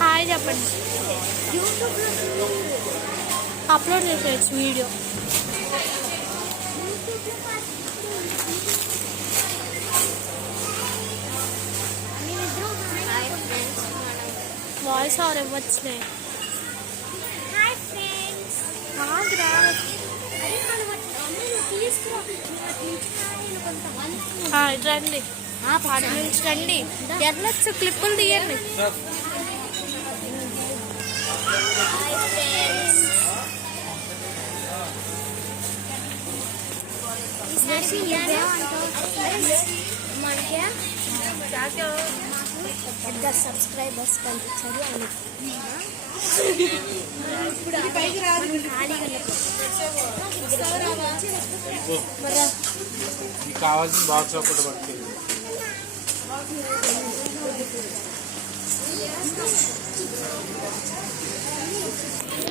Hi చెప్పండి. Upload చేసేయచ్చు video. Voice over ఇవ్వచ్చులే. రండి పాటి నుంచి రండి. ఎర్లొచ్చు క్లిప్పులు తీయండి. పెద్ద సబ్స్క్రైబర్స్ పంపించారు అని కావాల్సిన బాక్స్ ఒకటి పట్టుకెళ్ళి